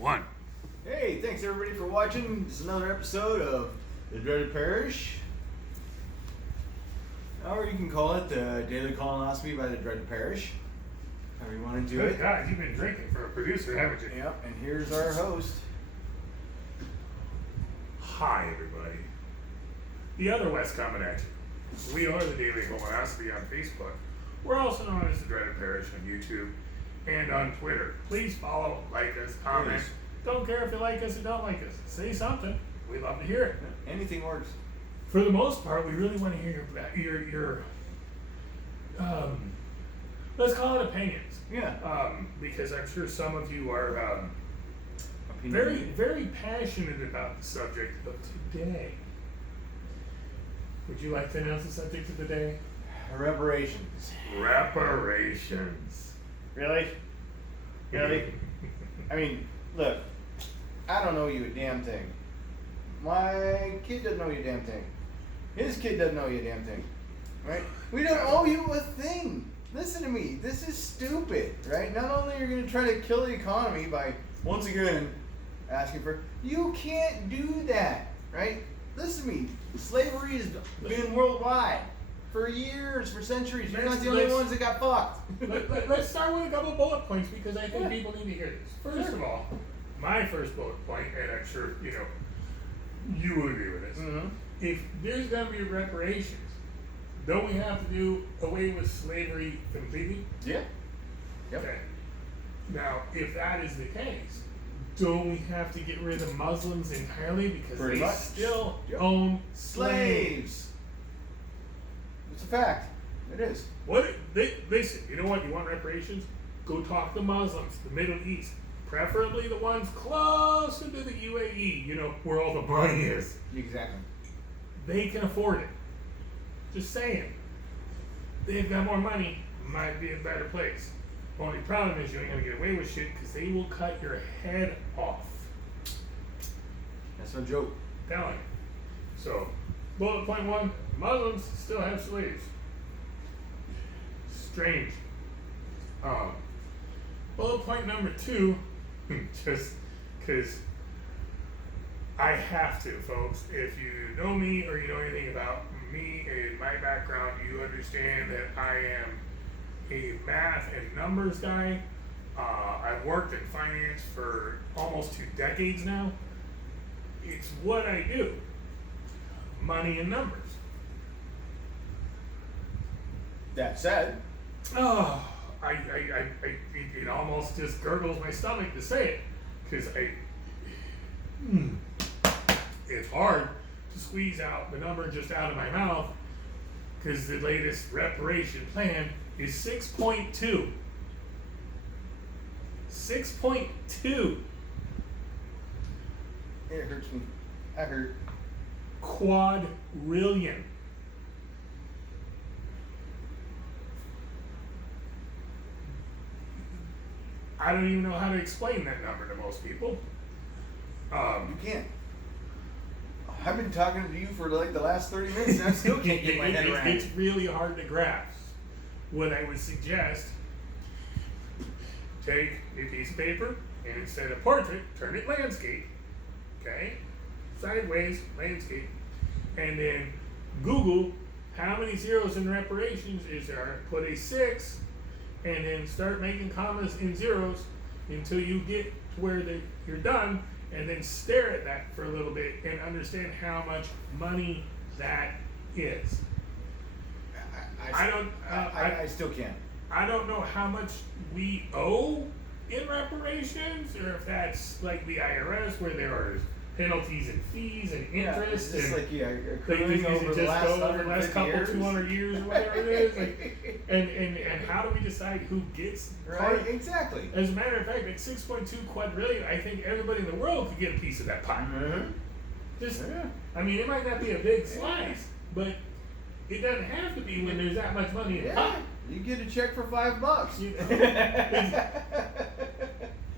One. Hey, thanks everybody for watching. This is another episode of The Dreaded Parish. Or you can call it the Daily Colonoscopy by The Dreaded Parish. However you want to do Good it. God, you've been drinking for a producer, haven't you? Yep, and here's our host. Hi, everybody. The other West coming at you. We are the Daily Colonoscopy on Facebook. We're also known as The Dreaded Parish on YouTube and on Twitter. Please follow, like us, comment. Please. Don't care if you like us or don't like us. Say something. We love to hear it. Anything works. For the most part, we really want to hear your let's call it opinions. Yeah. Because I'm sure some of you are Opinion. very passionate about the subject of today. Would you like to announce the subject of the day? Reparations. Reparations. Really? Really? I mean, look, I don't know you a damn thing. My kid doesn't know you a damn thing. His kid doesn't know you a damn thing. Right? We don't owe you a thing. Listen to me. This is stupid, right? Not only are you going to try to kill the economy by, once again, asking for... You can't do that, right? Listen to me. Slavery has been worldwide for years, for centuries. You're not the only ones that got fucked. Let's start with a couple bullet points because I think people need to hear this. First of all, my first bullet point, and I'm sure you will agree with this. Mm-hmm. If there's going to be reparations, don't we have to do away with slavery completely? Yeah. Yep. Okay. Now, if that is the case, don't we have to get rid of Muslims entirely because Pretty they much. still Yep. own Slaves. It's a fact. It is. Listen, you know what? You want reparations? Go talk to Muslims, the Middle East, preferably the ones closer to the UAE, where all the money is. Exactly. They can afford it. Just saying. They've got more money, might be a better place. Only problem is you ain't gonna get away with shit because they will cut your head off. That's no joke. I'm telling you. So, bullet point one, Muslims still have slaves. Strange. Bullet point number two, just because I have to, folks. If you know me or you know anything about me and my background, you understand that I am a math and numbers guy. I've worked in finance for almost 2 decades now. It's what I do. Money and numbers. That said, Oh, it almost just gurgles my stomach to say it, because it's hard to squeeze out the number just out of my mouth, because the latest reparation plan is 6.2. 6.2 it hurts me. I hurt. quadrillion. I don't even know how to explain that number to most people. You can't. I've been talking to you for like the last 30 minutes and I still can't get my head around it. It's really hard to grasp. What I would suggest, take a piece of paper and instead of portrait, turn it landscape. Okay? Sideways, landscape. And then Google how many zeros in reparations is there. Put a 6 and then start making commas in zeros until you get to where you're done, and then stare at that for a little bit and understand how much money that is. I still can't. I don't know how much we owe in reparations, or if that's like the IRS where there are penalties and fees and interest. It's and like accruing over the last the last couple years. 200 years or whatever it is. And how do we decide who gets part? Right, exactly. As a matter of fact, at 6.2 quadrillion, I think everybody in the world could get a piece of that pie. Mm-hmm. Just, Yeah. I mean, it might not be a big slice, but it doesn't have to be when there's that much money in the Yeah, pie. you get a check for $5. You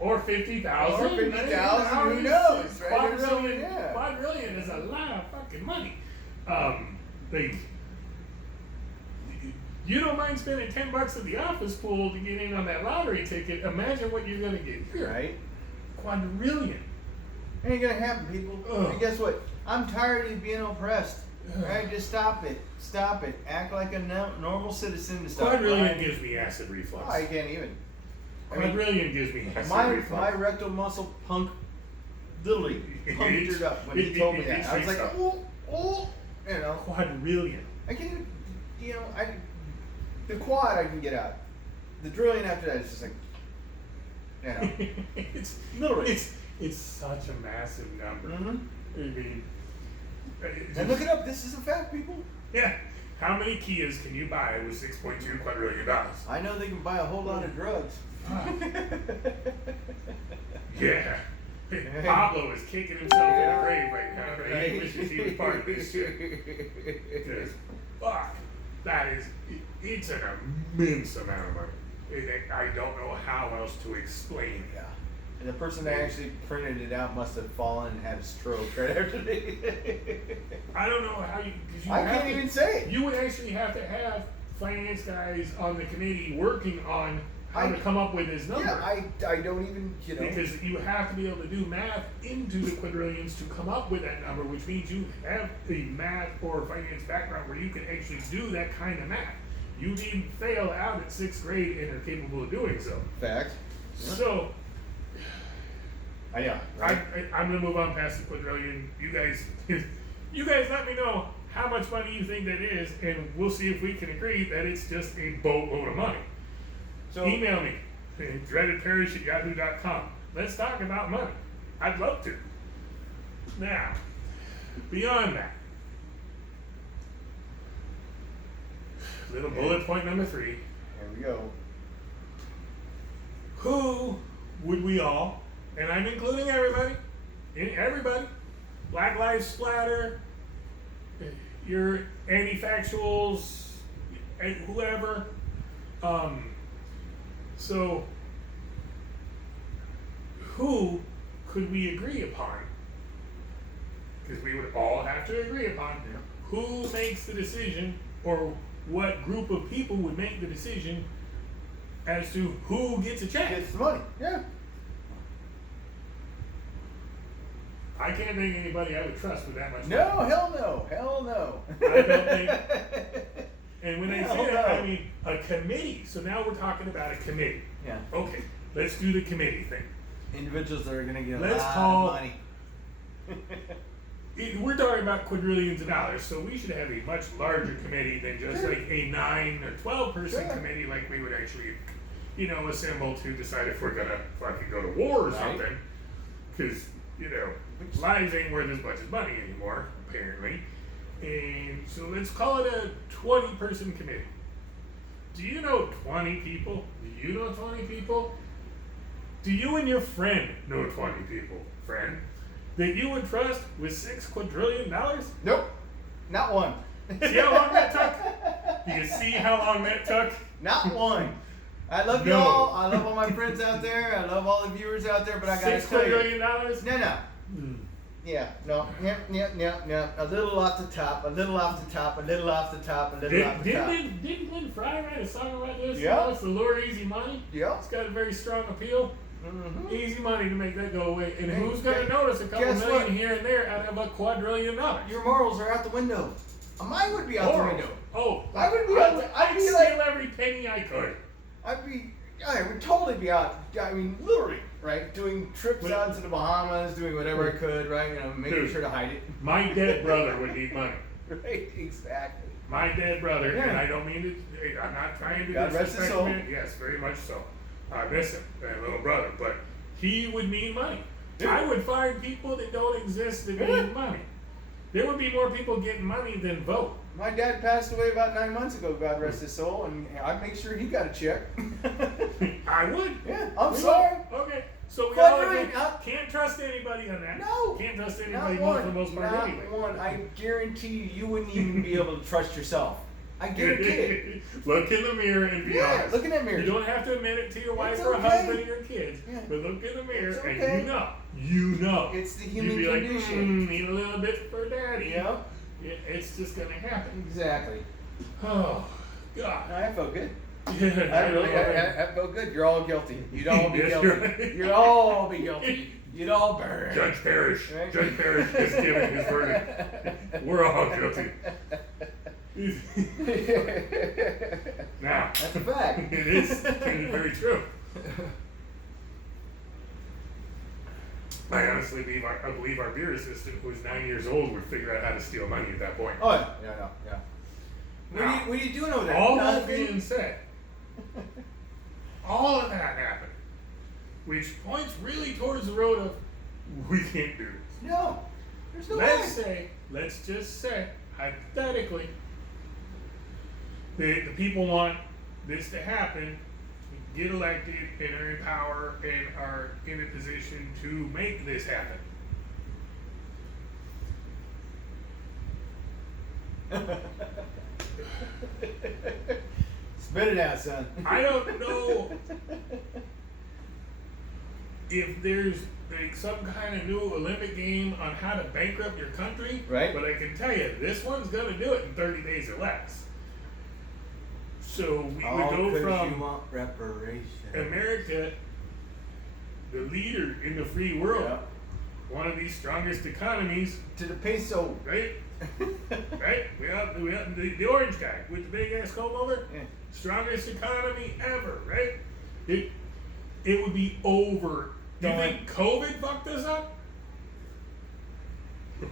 or 50,000. Or 50,000, who knows, right? Quadrillion is a lot of fucking money. You don't mind spending $10 at the office pool to get in on that lottery ticket. Imagine what you're gonna get here. Right. Quadrillion. It ain't gonna happen, people. Ugh. And guess what? I'm tired of you being oppressed. Ugh. Right? Just stop it. Stop it. Act like a normal citizen to stop. Quadrillion gives me acid reflux. Oh, I can't even. Quadrillion gives me acid My reflux. rectal muscle literally punctured up when he told me that. I was like, oh, you know. Quadrillion. I can't even, you know, the quad I can get out. The drillion after that is just like, you know. it's Literally. It's such a massive number. Mm-hmm. I mean, And look it up. This is a fact, people. yeah. How many Kias can you buy with $6.2 quadrillion? I know they can buy a whole lot of drugs. Yeah. Pablo is kicking himself in the grave right now. Right? He wishes he was part of this shit. Because, fuck, it's an immense amount of money. I don't know how else to explain it. Yeah. And the person that actually printed it out must have fallen and had a stroke right after they. I don't know how you. 'Cause you I have can't to- even say it. You would actually have to have finance guys on the committee working on how to come up with this number. Yeah, I don't even, you know. Because you have to be able to do math into the quadrillions to come up with that number, which means you have a math or finance background where you can actually do that kind of math. You didn't fail out at 6th grade and are capable of doing so. Fact. So, Yeah. Right? I'm gonna move on past the quadrillion. You guys let me know how much money you think that is, and we'll see if we can agree that it's just a boatload of money. So Email me, dreadedparish@yahoo.com. Let's talk about money. I'd love to. Now, beyond that, little bullet point number 3. Here we go. Who would we all, and I'm including everybody, Black Lives Splatter, your anti-factuals, and whoever, so who could we agree upon? Because we would all have to agree upon who makes the decision, or what group of people would make the decision as to who gets a check. Gets the money. Yeah. I can't think of anybody I would trust with that much money. No, hell no. Hell no. I don't think. And when I Hell say that, no. I mean a committee. So now we're talking about a committee. Yeah. Okay, let's do the committee thing. Individuals that are going to get a Let's lot call- of money. We're talking about quadrillions of dollars, so we should have a much larger committee than just Sure. like a 9 or 12-person Sure. committee like we would actually, assemble to decide if we're gonna fucking go to war or Right. something. Because, lives ain't worth as much as money anymore, apparently. And so let's call it a 20-person committee. Do you know 20 people? Do you know 20 people? Do you and your friend know 20 people, friend? That you would trust with $6 quadrillion? Nope. Not one. See how long that took? Do you see how long that took? Not one. I love No. y'all. I love all my friends out there. I love all the viewers out there. But I gotta $6 tell you, quadrillion? no. Yeah, no. A little off the top. A little off the top. A little off the top. A little off the top. Didn't Glenn Fry write a song about this? Yeah. It's the lure easy money. Yeah. It's got a very strong appeal. Mm-hmm. Easy money to make that go away. And Hey, who's going to notice a couple guess million what? here and there out of $1 quadrillion? Your morals are out the window. Mine would be out the window. Oh, I would be out the- I'd I'd be steal like- every penny I could. I would totally be out. I mean, literally, right? Doing trips But- out to the Bahamas, doing whatever I could, right? Making Dude. sure to hide it. My dead brother would need money. Right, exactly. My dead brother, Yeah. and I don't mean to, I'm not trying to God rest his disrespect soul. him. Yes, very much so. I miss him, that little brother, but he would need money. Dude. I would find people that don't exist that Yeah. need money. There would be more people getting money than vote. My dad passed away about 9 months ago, God rest his soul, and I'd make sure he got a check. I would. Yeah, I'm We sorry. would. Okay, so we But all really, agree. Can't trust anybody on that. No. Can't trust Not anybody one. for the most part Not anyway. one. I guarantee you wouldn't even be able to trust yourself. I guarantee it. Look in the mirror and be Yeah, honest. look in that mirror. You don't have to admit it to your wife It's or okay. husband or your kids, Yeah. but look in the mirror It's and okay. you know. It's the You'd human be condition. like, need a little bit for daddy. Yep. It's just gonna happen. Exactly. Oh, God. I felt good. Yeah, I felt good. You're all guilty. You'd all be Yes, guilty. you're right. You'd all be guilty. You'd all burn. Judge Parrish. Right? Judge Parrish has given his verdict. We're all guilty. Now, That's a fact. it is very true. I honestly believe our beer assistant, who's 9 years old, would figure out how to steal money at that point. Oh yeah, yeah. Now, What are you doing over there? all that Nothing? being said, all of that happened, which points really towards the road of we can't do this. No, there's no way. Let's just say, hypothetically, the people want this to happen, get elected, and are in power, and are in a position to make this happen. Spit it out, son. I don't know if there's like some kind of new Olympic game on how to bankrupt your country, Right. But I can tell you, this one's gonna do it in 30 days or less. So we would go from you want reparations. America, the leader in the free world, Yeah. one of the strongest economies, To the peso. right? Right? We have the orange guy with the big ass comb over. Yeah. Strongest economy ever, right? It would be over. Do you Don't think COVID fucked us up?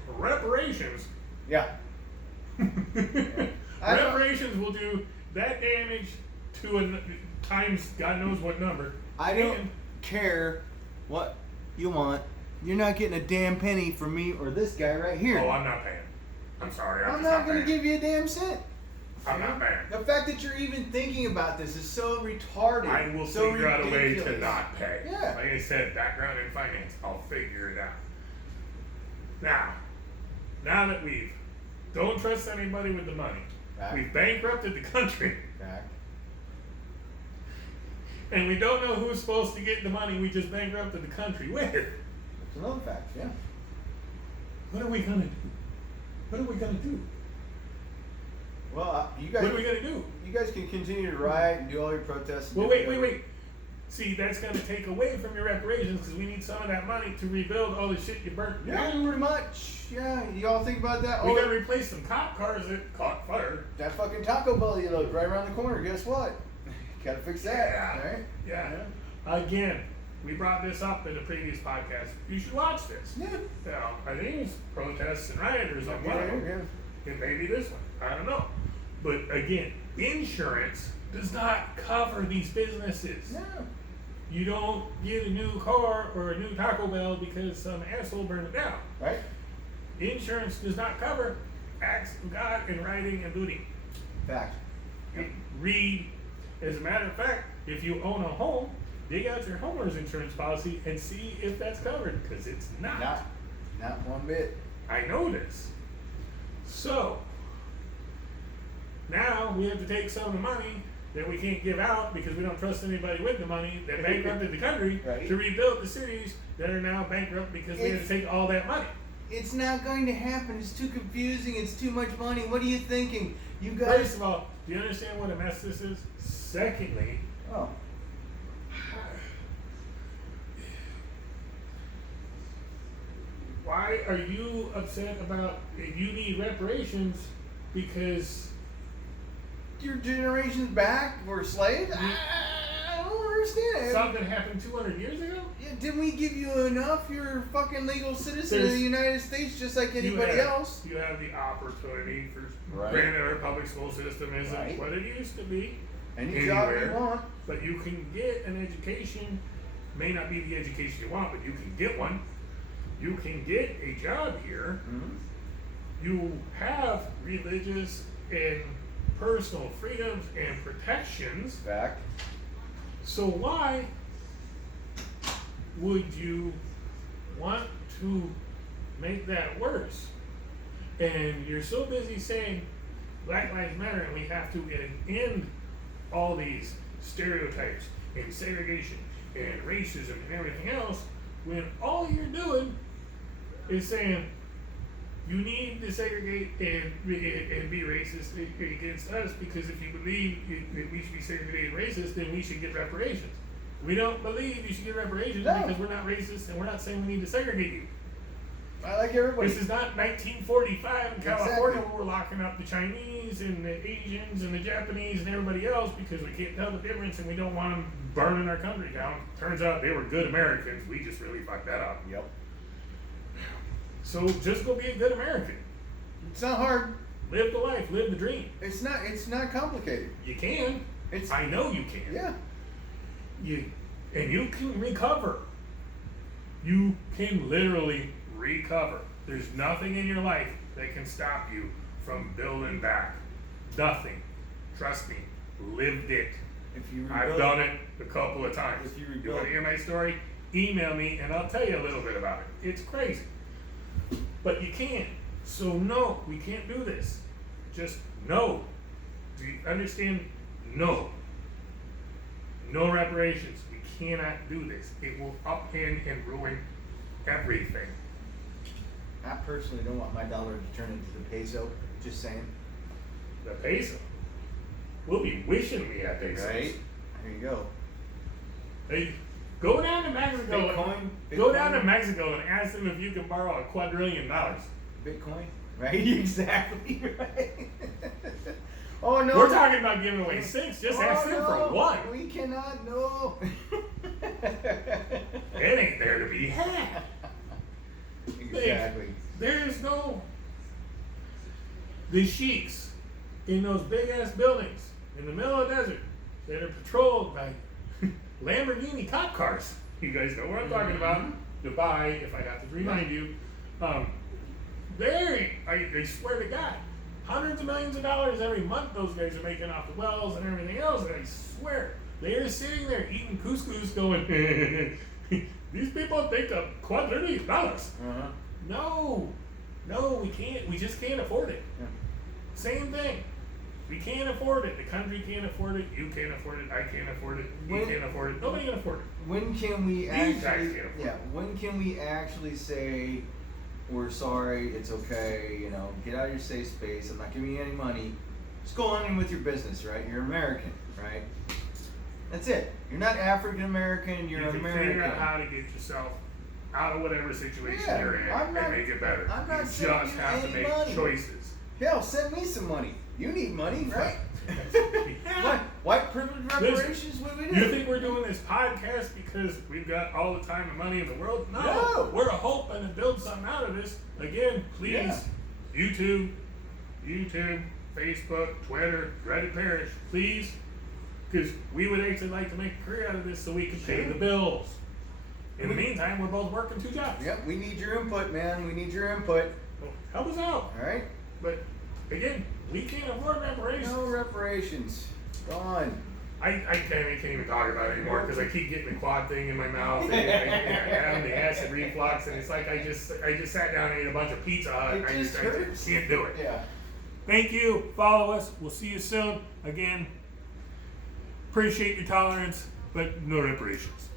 Reparations. Yeah. Reparations will do that damage to times God knows what number. I don't And care what you want. You're not getting a damn penny from me or this guy right here. Oh, I'm not paying. I'm sorry. I'm just not going to paying. give you a damn cent. I'm not paying. The fact that you're even thinking about this is so retarded. I will so figure out a way to ridiculous. not pay. Yeah. Like I said, background in finance. I'll figure it out. Now that we've don't trust anybody with the money. Fact. We've bankrupted the country. Fact. And we don't know who's supposed to get the money we just bankrupted the country with. That's another fact, yeah. What are we gonna do? What are we gonna do? Well, you guys. What are we gonna do? You guys can continue to riot and do all your protests. And Well, do wait. whatever. See, that's gonna take away from your reparations because we need some of that money to rebuild all the shit you burnt. Yeah, pretty much. Yeah, you all think about that? We Oh, gotta replace some cop cars that caught fire. that fucking Taco Bell you look right around the corner. Guess what? Gotta fix that, Yeah. right? Yeah. Again, we brought this up in a previous podcast. You should watch this. Yeah. I think it's protests and rioters on one of them. It may be this one. I don't know. But again, insurance does not cover these businesses. No. You don't get a new car or a new Taco Bell because some asshole burned it down. Right? Insurance does not cover acts of God in writing and looting. Fact. Read. As a matter of fact, if you own a home, dig out your homeowner's insurance policy and see if that's covered, because it's not. Not one bit. I know this. So, now we have to take some of the money that we can't give out because we don't trust anybody with the money that bankrupted the country Right. to rebuild the cities that are now bankrupt because we had to take all that money. It's not going to happen. It's too confusing. It's too much money. What are you thinking? You guys. First of all, do you understand what a mess this is? Secondly, Oh. why are you upset about you need reparations because Your generation's back were slaves? I don't understand. something happened 200 years ago? Yeah, didn't we give you enough? You're a fucking legal citizen of There's- the United States just like anybody You have- else. You have the opportunity for Right. granted our public school system isn't Right. what it used to be. Any job you anywhere, want. But you can get an education, may not be the education you want, but you can get one. You can get a job here. Mm-hmm. You have religious and personal freedoms and protections. Fact. So why would you want to make that worse? And you're so busy saying Black Lives Matter and we have to end all these stereotypes and segregation and racism and everything else when all you're doing is saying you need to segregate and be racist against us because if you believe that we should be segregated and racist, then we should get reparations. We don't believe you should get reparations No. because we're not racist and we're not saying we need to segregate you. I like everybody. This is not 1945 in California Exactly. where we're locking up the Chinese and the Asians and the Japanese and everybody else because we can't tell the difference and we don't want them burning our country down. Turns out they were good Americans. We just really fucked that up. Yep. So just go be a good American. It's not hard. Live the life. Live the dream. It's not complicated. You can. It's I know you can. yeah. And you can recover. You can literally recover. There's nothing in your life that can stop you from building back. Nothing. Trust me. Lived it. If you I've rebuild, done it a couple of times. If you want rebuild- to hear my story? Email me and I'll tell you a little bit about it. It's crazy. But you can't. So no, we can't do this. Just no. Do you understand? No. No reparations. We cannot do this. It will upend and ruin everything. I personally don't want my dollar to turn into the peso. Just saying. The peso. We'll be wishing we had pesos. Right? There you go. Hey, go down to Mexico. Bitcoin. Go down to Mexico and ask them if you can borrow $2 quadrillion. Bitcoin. Right? Exactly. Right. Oh no. We're talking about giving away 6. Just ask them for 1. We cannot know. It ain't there to be had. Exactly. There's no. The sheiks in those big ass buildings in the middle of the desert that are patrolled by Lamborghini cop cars. You guys know what I'm talking about. Dubai, if I have to remind you. I swear to God, hundreds of millions of dollars every month those guys are making off the wells and everything else. And I swear, they are sitting there eating couscous going, these people think of $2 quadrillion. Uh-huh. No, we can't. We just can't afford it. Yeah. Same thing. We can't afford it. The country can't afford it. You can't afford it. I can't afford it. You can't afford it. Nobody can afford it. When can we These guys actually? can't afford Yeah. When can we actually say we're sorry? It's okay. You know, get out of your safe space. I'm not giving you any money. Just go on in with your business, right? You're American, right? That's it. You're not African American. You're You can American. figure out how to get yourself out of whatever situation Yeah, you're in I'm not- and make it better. I'm not you sending just you have to any make money. choices. Hell, send me some money. You need money, right? Yeah. White privilege reparations? What do we do? You think we're doing this podcast because we've got all the time and money in the world? No. We're hoping to build something out of this. Again, please, Yeah. YouTube, Facebook, Twitter, Reddit Parish, please, because we would actually like to make a career out of this so we can pay Sure. the bills. In the meantime, we're both working 2 jobs. Yep, we need your input, man. We need your input. Help us out. All right? But again, we can't afford reparations. No reparations. Gone. I can't even talk about it anymore because I keep getting the quad thing in my mouth and I have the acid reflux and it's like I just sat down and ate a bunch of Pizza Hut. It I just just hurts. can't do it. Yeah. Thank you. Follow us. We'll see you soon. Again, appreciate your tolerance, but no reparations.